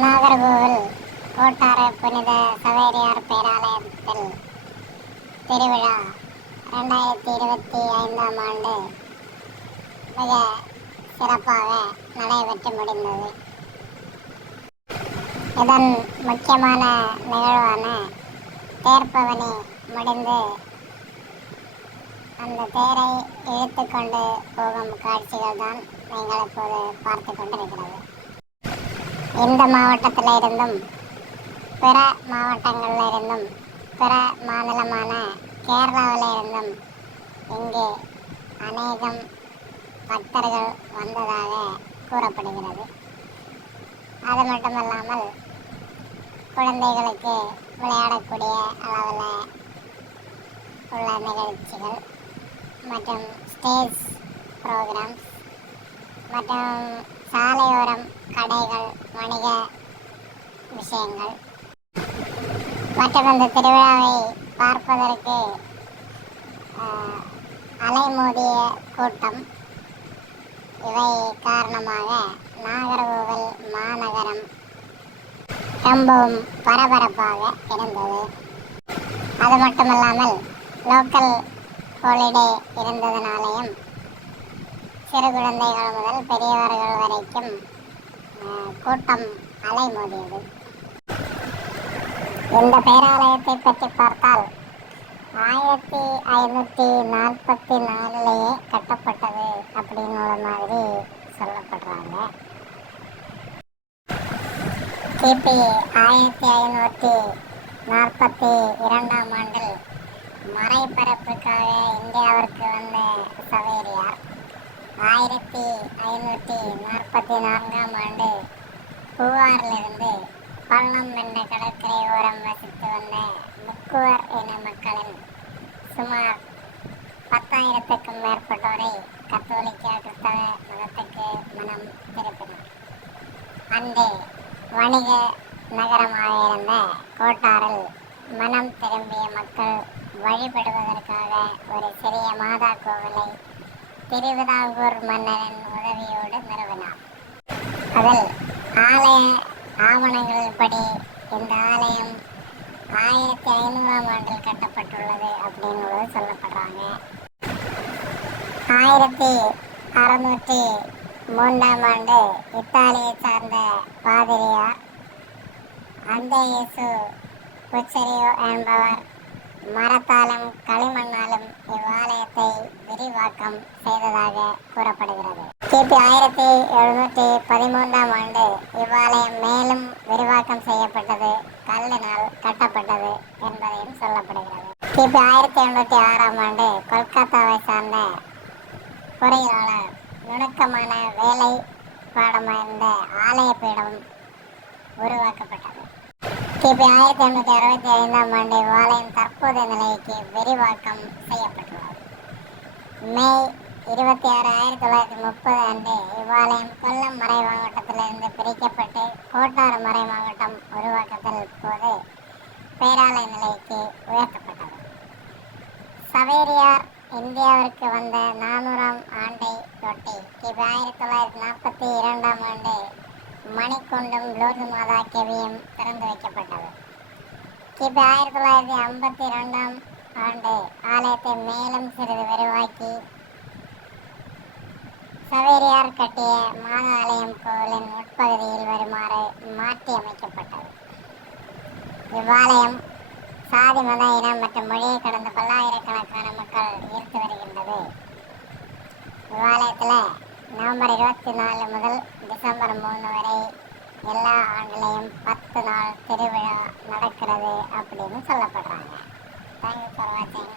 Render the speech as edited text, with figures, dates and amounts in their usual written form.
நாகர்கோவில் கோட்டாறு புனித சவேரியார் பேராலயத்தில் திருவிழா 2025ஆம் ஆண்டு மிக சிறப்பாக நடைபெற்று முடிந்தது. இதன் முக்கியமான நிகழ்வான தேர்பவனி முடிந்து அந்த தேரை இழுத்து கொண்டு போகும் காட்சிகள் தான் நீங்கள் இப்போது பார்த்து கொண்டிருக்கிறது. இந்த மாவட்டத்தில் இருந்தும் பிற மாவட்டங்களில் இருந்தும் பிற மாநிலமான கேரளாவில் இருந்தும் இங்கே அநேகம் பக்தர்கள் வந்ததாக கூறப்படுகிறது. அது மட்டுமல்லாமல் குழந்தைகளுக்கு விளையாடக்கூடிய அளவில் உள்ள நிகழ்ச்சிகள் மற்றும் ஸ்டேஜ் ப்ரோக்ராம்ஸ் மற்றும் சாலையோரம் கடைகள், வணிக விஷயங்கள் மற்றும் இந்த திருவிழாவை பார்ப்பதற்கு அலைமோதிய கூட்டம் இவை காரணமாக நாகர்கோவில் மாநகரம் ரொம்பவும் பரபரப்பாக இருந்தது. அது மட்டுமல்லாமல் லோக்கல் ஹாலிடே இருந்ததனாலேயும் சிறு குழந்தைகள் முதல் பெரியவர்கள் வரைக்கும் கூட்டம் அலைமோதியது. இந்த பேராலயத்தை பற்றி பார்த்தால் 1544 கட்டப்பட்டது அப்படின்னு ஒரு மாதிரி சொல்லப்படுறாங்க. கிபி 1542ஆம் ஆண்டில் மறைபரப்புக்காக இந்தியாவிற்கு வந்த சவேரியார் 1544ஆம் ஆண்டு பூவாரிலிருந்து பள்ளம் என்ற கடற்கரை ஓரம் வசித்து வந்த முக்குவர் இன மக்களின் சுமார் 10,000க்கும் மேற்பட்டோரை கத்தோலிக்க கிறிஸ்தவ மதத்துக்கு மனம் திருப்பினார். அன்று வணிக நகரமாக இருந்த கோட்டாரில் மனம் திரும்பிய மக்கள் வழிபடுவதற்காக ஒரு சிறிய மாதா கோவிலை திருவிதாங்கூர் மன்னரின் உதவியோடு நிறுவினார். அதில் ஆலய ஆவணங்களின்படி இந்த ஆலயம் 1500ஆம் ஆண்டில் கட்டப்பட்டுள்ளது அப்படின்னு சொல்லப்படுறாங்க. 1603ஆம் ஆண்டு இத்தாலியை சார்ந்த பாதிரியார் அந்தேயேசு புச்சரியோ என்பவர் மரத்தாலும் களிமண்ணாலும் இவ்வாலயத்தை விரிவாக்கம் செய்ததாக கூறப்படுகிறது. கிபி 1713ஆம் ஆண்டு இவ்வாலயம் மேலும் விரிவாக்கம் செய்யப்பட்டது, கல்லினால் கட்டப்பட்டது என்பதையும் சொல்லப்படுகிறது. கிபி 1806ஆம் ஆண்டு கொல்கத்தாவை சார்ந்த பொறியியலாளர் நுணுக்கமான வேலை பாடமடைந்த ஆலய பீடம் உருவாக்கப்பட்டது. கிபி 1865ஆம் ஆண்டு இவ்வாலயம் தற்போதைய நிலைக்கு விரிவாக்கம் செய்யப்பட்டுள்ளது. மே 26, 1930 அன்று இவ்வாலயம் கொல்லம் மறை மாவட்டத்திலிருந்து பிரிக்கப்பட்டு கோட்டாறு மறை மாவட்டம் உருவாக்கத்தில் போது பேராலய நிலைக்கு உயர்த்தப்பட்டது. சவேரியார் இந்தியாவிற்கு வந்த 400ஆம் ஆண்டை ஒட்டி கிபி 1942ஆம் ஆண்டு மணிக்குண்டும் லூர்து மாதா கெவியும் திறந்து வைக்கப்பட்டது. கிபி 1952ஆம் ஆண்டு ஆலயத்தை மேலும் சிறிது விரிவாக்கி சவேரியார் கட்டிய மாதா ஆலயம் கோவிலின் உட்பகுதியில் வருமாறு மாற்றி அமைக்கப்பட்டது. இவ்வாலயம் சாதி, மத, இனம் மற்றும் மொழியை கடந்த பல்லாயிரக்கணக்கான மக்கள் ஈர்த்து வருகின்றது. இவ்வாலயத்தில் நவம்பர் 24 முதல் டிசம்பர் 3 வரை எல்லா ஆண்டுலையும் 10 நாள் திருவிழா நடக்கிறது அப்படின்னு சொல்லப்படுறாங்க. தேங்க்யூ ஃபார் வாட்சிங்.